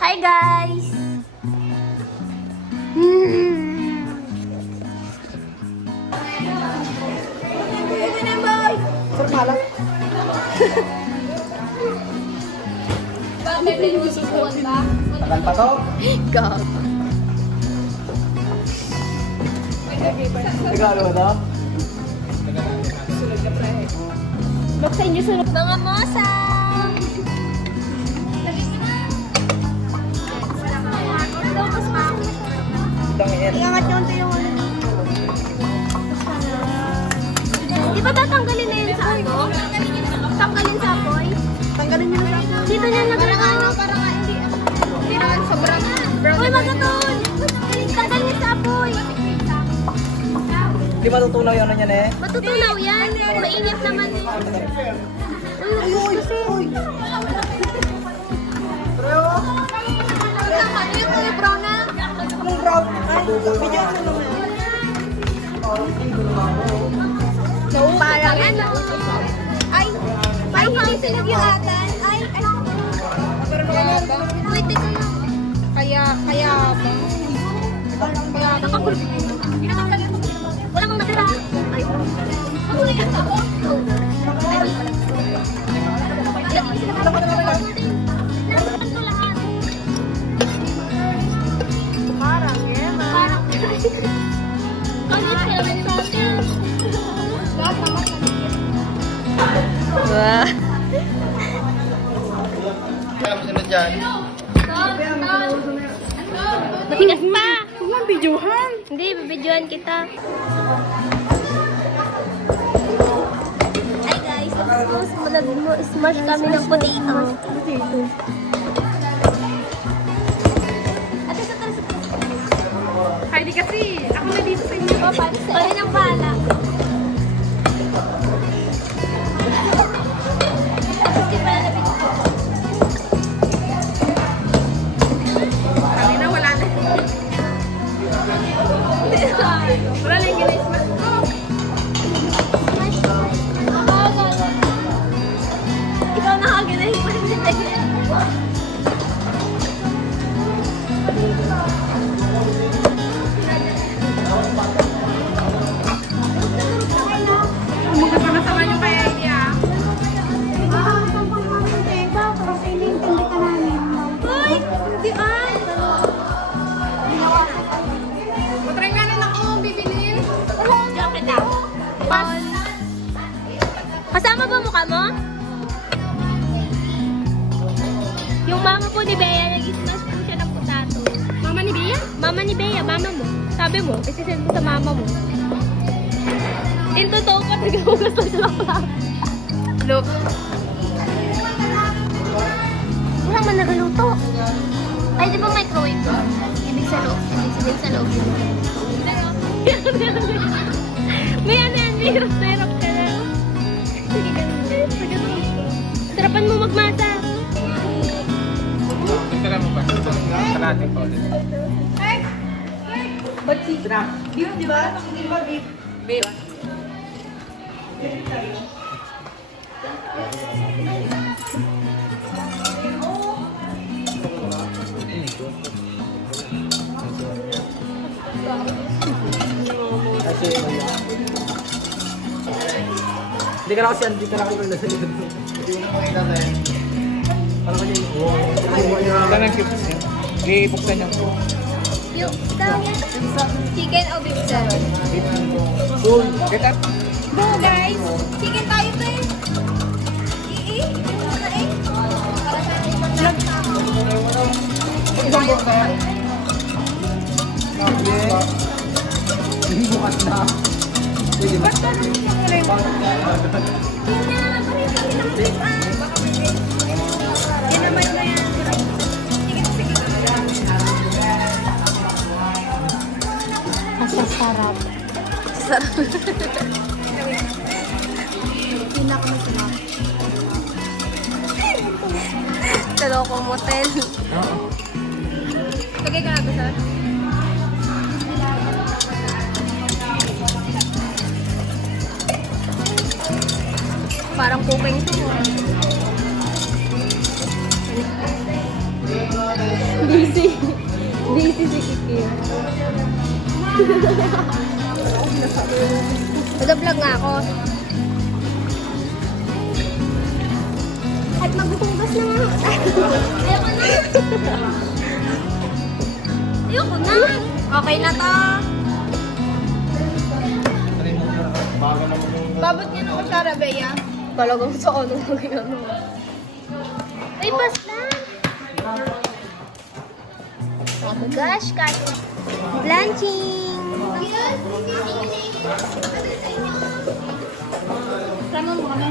Hi guys! Sir, malak. Bakit may susukuan ba? Tagal pa to. Gag. Regalo ba to? Ba't sa inyo sunod? Mga mosa! Iangat nyo unti yung ano. Di ba tatanggalin na yun sa ano? Tanggalin sa apoy? Tanggalin nyo na sa apoy. Dito nyo nagano? Para nga hindi. Hindi naman sobrang brown. Uy, magatun! Tanggalin sa apoy. Di matutunaw yun na yan eh. Matutunaw yan. Mainit naman eh. Uy, uy, uy. Ano yung kulay brown na? Yung brown. Ay, video ko naman. Parang ano? Ay, hindi sinagyatan. Ay. Wait, teka lang. Kaya nakakulong. Wala kang natira. Ay. Mahuli yan ako. Parang, yeah, parang. Kanya sila may sakin. Wah. Kaya mo sunod dyan. Matigas pa. Huwag lang videohan. Hindi, bibidyohan kita. Hi guys, smash kami ng potato. Ate, sa talas. Ay, di kasi. Ako na dito sa inyo. Pwede ng bala. Tapos di pala na Kami na, wala na. Wala na yung ginismas ko. ikaw nakagaling pa rin. Mukha pa nasama yung kaya niya. Uy! Di ay! Matry nga rin ako bibilin. Jacket na. Kasama ba mukha mo? Yung mama po ni Bea, nag-smash po siya ng potato. Mama ni Bea? Mama ni Bea, mama mo. Sabi mo, isisend mo sa mama mo. In totoo pa, nag-ugas lang sila pala. Look. Wala man nagaluto. Ay, di ba microwave ko? Ibig sa loob. Ibig sabihin sa loob. May ano yan, may hirap ka na. Sige, ganun. Sarapan mo magmasa. Tara mo ba? Kalahati pa ulit. Ba't si... Beef, di ba? Di ba beef? Beef. Hindi ka na kasi andito na kayo nasa likod. Hindi mo na makita tayo. Ano ka niya? Wala nang cubes niya. Ibuksan niya. Yung, chicken o beef sir? Cool. Get up. Go guys! Chicken tayo to eh! Isang bukas na yan. Bukas na. Pwede ba? Masasarap. Sarap. Kaloko motel. Lagay ka na ito, sir. Parang cooking to. Busy. Busy si Kiki. Mag-vlog nga ako. At maghuhugas na nga. Ayoko na. Ayoko na. Okay na to. Babot niya ng kutsara, Bea. Talagang sa ano ano. Ay, basta. Oh my gosh, cutting. Blanching. Sama mo kami.